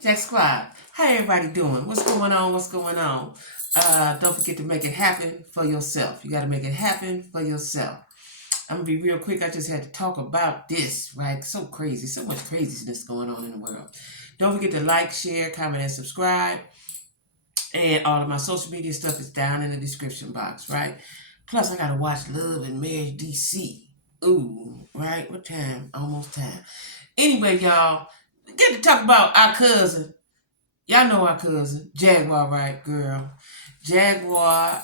Jack Squad. How everybody doing? What's going on? What's going on? Don't forget to make it happen for yourself. You got to make it happen for yourself. I'm going to be real quick. I just had to talk about this, right? So crazy. So much craziness going on in the world. Don't forget to like, share, comment, and subscribe. And all of my social media stuff is down in the description box, right? Plus, I got to watch Love and Marriage DC. Ooh, right? What time? Almost time. Anyway, y'all, get to talk about our cousin. Y'all know our cousin, Jaguar, right, girl? Jaguar,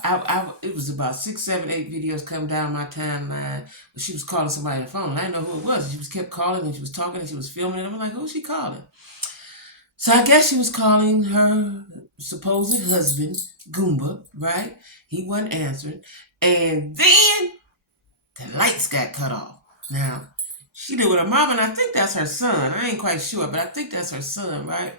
it was about 6, 7, 8 videos come down my timeline. She was calling somebody on the phone. And I didn't know who it was. She was kept calling and she was talking and she was filming it. I'm like, who's she calling? So I guess she was calling her supposed husband, Goomba, right? He wasn't answering. And then the lights got cut off. Now, she did with her mom, and I think that's her son. I ain't quite sure, but I think that's her son, right?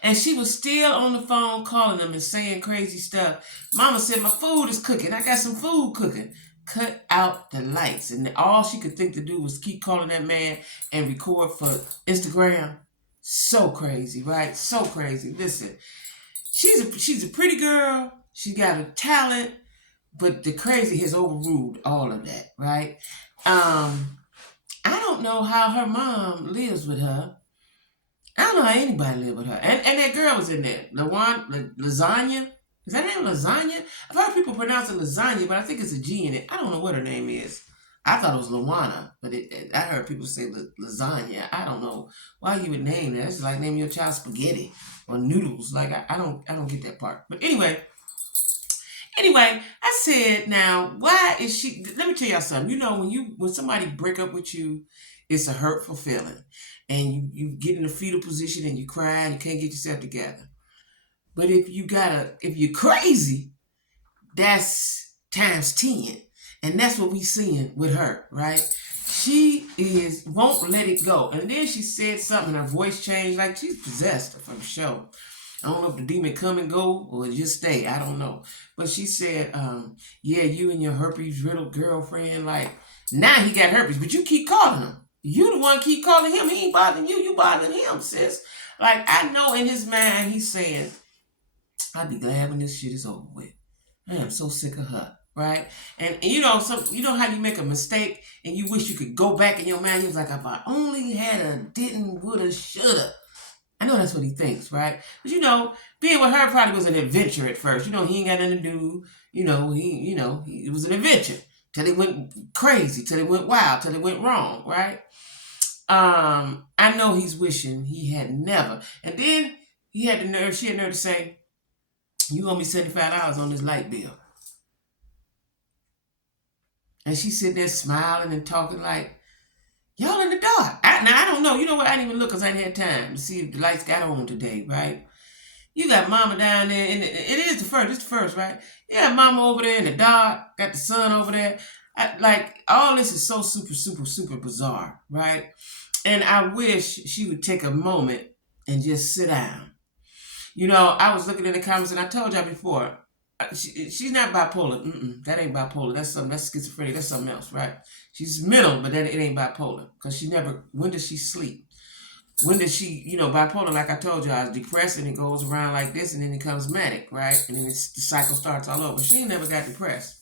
And she was still on the phone calling them and saying crazy stuff. Mama said, my food is cooking. I got some food cooking. Cut out the lights. And all she could think to do was keep calling that man and record for Instagram. So crazy, right? So crazy. Listen, she's a pretty girl. She got a talent. But the crazy has overruled all of that, right? I don't know how her mom lives with her. I don't know how anybody live with her. And that girl was in there. Lasagna. Is that name Lasagna? I've heard people pronounce it lasagna, but I think it's a G in it. I don't know what her name is. I thought it was Luana, but I heard people say lasagna. I don't know why you would name that. It's like naming your child spaghetti or noodles. Like I don't get that part. But anyway, I said, now, why is she? Let me tell y'all something. You know, when somebody break up with you, it's a hurtful feeling, and you get in a fetal position and you cry and you can't get yourself together. But if you're crazy, that's times 10, and that's what we seeing with her, right? She won't let it go, and then she said something. Her voice changed, like she's possessed from the show. I don't know if the demon come and go or just stay. I don't know. But she said, yeah, you and your herpes riddled girlfriend, like, now he got herpes, but you keep calling him. You the one keep calling him. He ain't bothering you. You bothering him, sis. Like, I know in his mind he's saying, I'll be glad when this shit is over with. I am so sick of her, right? And you know, you know how you make a mistake and you wish you could go back in your mind. You was like, if I only had a didn't, woulda, shoulda. I know that's what he thinks, right? But you know, being with her probably was an adventure at first. You know, he ain't got nothing to do. It was an adventure till it went crazy, till it went wild, till it went wrong, right? I know he's wishing he had never. And then she had nerve to say, you owe me $75 on this light bill. And she's sitting there smiling and talking like, y'all in the dark. I don't know. You know what? I didn't even look because I didn't have time to see if the lights got on today, right? You got mama down there, and it is the first. It's the first, right? You got mama over there in the dark. Got the sun over there. All this is so super, super, super bizarre, right? And I wish she would take a moment and just sit down. You know, I was looking in the comments, and I told y'all before, she's not bipolar. That ain't bipolar. That's schizophrenia. That's something else, right? She's mental, but it ain't bipolar. Because when does she sleep? When does she, bipolar, like I told you, I was depressed and it goes around like this and then it becomes manic, right? And then the cycle starts all over. She ain't never got depressed.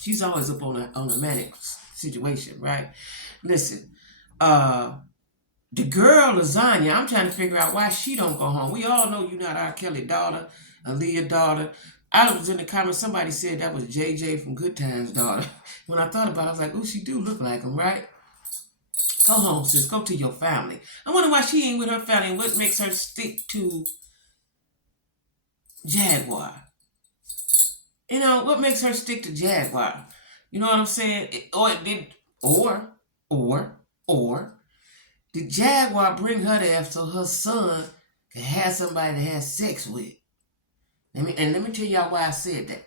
She's always up on a manic situation, right? Listen, the girl, Lasagna, I'm trying to figure out why she don't go home. We all know you're not R. Kelly daughter, Aaliyah daughter. I was in the comments, somebody said that was JJ from Good Times' daughter. When I thought about it, I was like, oh, she do look like him, right? Go home, sis. Go to your family. I wonder why she ain't with her family and what makes her stick to Jaguar. You know, what makes her stick to Jaguar? You know what I'm saying? Or did Jaguar bring her there so her son could have somebody to have sex with? Let me tell y'all why I said that.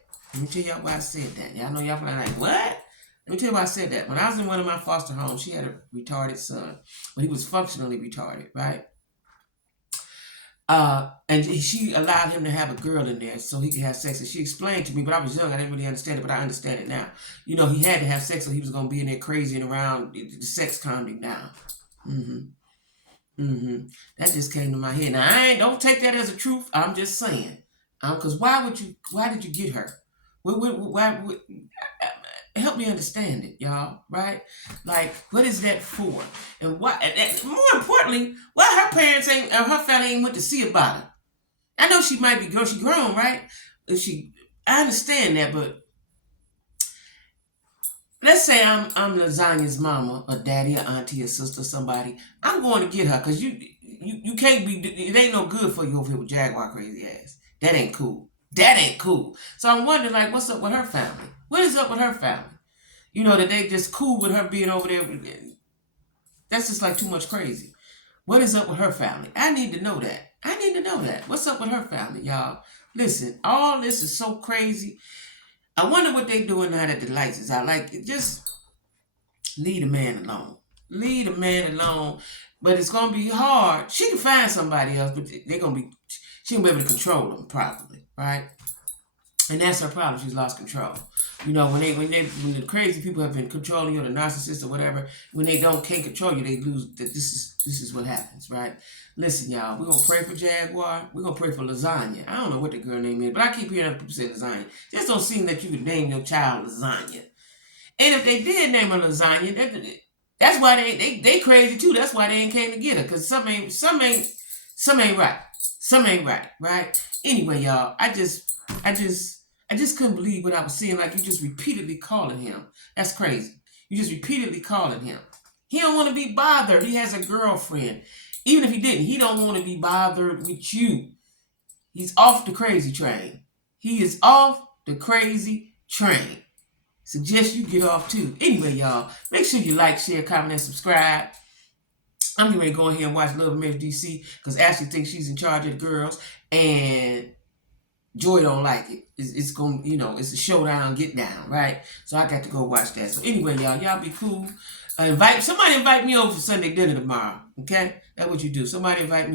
Y'all know y'all probably like, what? Let me tell you why I said that. When I was in one of my foster homes, she had a retarded son. But he was functionally retarded, right? And she allowed him to have a girl in there so he could have sex. And she explained to me, but I was young, I didn't really understand it, but I understand it now. You know, he had to have sex so he was going to be in there crazy and around. The sex calmed him down. Mm-hmm. That just came to my head. Now don't take that as a truth. I'm just saying. Because why did you get her? Help me understand it, y'all. Right? Like, what is that for? And why? And more importantly, why her parents ain't, or her family ain't went to see about her? I know she might be grown. She grown, right? If she, I understand that, but let's say I'm Lasagna's mama or daddy or auntie or sister or somebody. I'm going to get her because you can't be. It ain't no good for you over here with Jaguar crazy ass. That ain't cool. That ain't cool. So I'm wondering, like, what's up with her family? What is up with her family? You know that they just cool with her being over there. That's just like too much crazy. What is up with her family? I need to know that. I need to know that. What's up with her family, y'all? Listen, all this is so crazy. I wonder what they doing now that the lights is out. Like, just leave the man alone. Leave the man alone. But it's gonna be hard. She can find somebody else, but they're gonna be. She gonna be able to control them probably, right? And that's her problem. She's lost control. You know, when the crazy people have been controlling you, or the narcissist or whatever, when they can't control you, they lose. This is what happens, right? Listen, y'all, we're gonna pray for Jaguar. We're gonna pray for Lasagna. I don't know what the girl name is, but I keep hearing people say Lasagna. Just don't seem that you could name your child Lasagna. And if they did name her Lasagna, that's why they crazy too. That's why they ain't came to get her, because some ain't right. Some ain't right, right? Anyway, y'all, I just couldn't believe what I was seeing. Like, you just repeatedly calling him. That's crazy. You just repeatedly calling him. He don't want to be bothered. He has a girlfriend. Even if he didn't, he don't want to be bothered with you. He's off the crazy train. He is off the crazy train. Suggest you get off too. Anyway, y'all, make sure you like, share, comment, and subscribe. I'm getting ready to go ahead and watch Love and Marriage DC because Ashley thinks she's in charge of the girls, and Joy don't like it. It's going, it's a showdown, get down, right? So I got to go watch that. So anyway, y'all be cool. Somebody invite me over for Sunday dinner tomorrow. Okay, that's what you do. Somebody invite me.